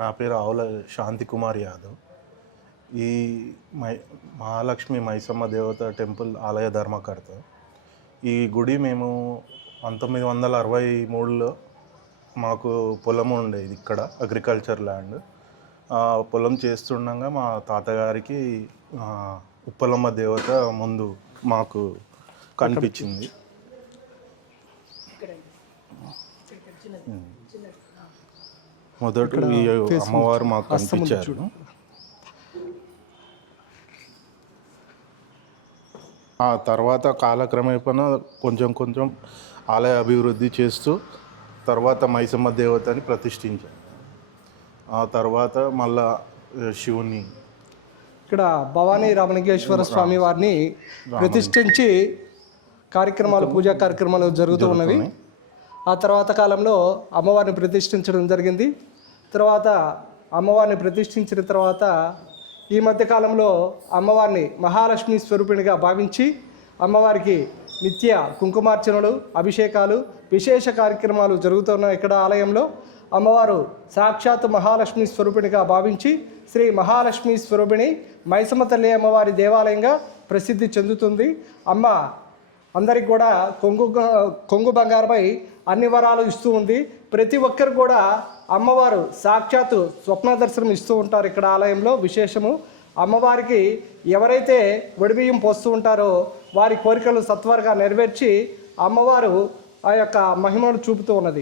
నా పేరు ఆవుల శాంతి కుమార్ యాదవ్. ఈ మై మహాలక్ష్మి మైసమ్మ దేవత టెంపుల్ ఆలయ ధర్మకర్త. ఈ గుడి మేము పంతొమ్మిది వందల అరవై మూడులో మాకు పొలం ఉండేది ఇక్కడ అగ్రికల్చర్ ల్యాండ్. ఆ పొలం చేస్తుండగా మా తాతగారికి ఉప్పలమ్మ దేవత ముందు మాకు కనిపించింది. మొదట అమ్మవారు మాకు కనిపించారు ఆ తర్వాత కాలక్రమేపణ కొంచెం కొంచెం ఆలయ అభివృద్ధి చేస్తూ తర్వాత మైసమ్మ దేవతని ప్రతిష్ఠించారు. ఆ తర్వాత మళ్ళా శివుని ఇక్కడ భవానీ రామలింగేశ్వర స్వామి వారిని ప్రతిష్ఠించి కార్యక్రమాలు పూజా కార్యక్రమాలు జరుగుతూ ఉన్నవి. ఆ తర్వాత కాలంలో అమ్మవారిని ప్రతిష్ఠించడం జరిగింది. తర్వాత అమ్మవారిని ప్రతిష్ఠించిన తర్వాత ఈ మధ్యకాలంలో అమ్మవారిని మహాలక్ష్మి స్వరూపిణిగా భావించి అమ్మవారికి నిత్య కుంకుమార్చనలు అభిషేకాలు విశేష కార్యక్రమాలు జరుగుతున్న ఇక్కడ ఆలయంలో. అమ్మవారు సాక్షాత్ మహాలక్ష్మి స్వరూపిణిగా భావించి శ్రీ మహాలక్ష్మి స్వరూపిణి మైసమ్మ తల్లి అమ్మవారి దేవాలయంగా ప్రసిద్ధి చెందుతుంది. అమ్మ అందరికి కూడా కొంగు కొంగు బంగారపై అన్ని వరాలు ఇస్తూ ఉంది. ప్రతి ఒక్కరు కూడా అమ్మవారు సాక్షాత్తు స్వప్న దర్శనం ఇస్తూ ఉంటారు ఇక్కడ ఆలయంలో. విశేషము అమ్మవారికి ఎవరైతే ఒడిబియ్యం పోస్తూ ఉంటారో వారి కోరికలు సత్వరగా నెరవేర్చి అమ్మవారు ఆ యొక్క మహిమను చూపుతూ ఉన్నది.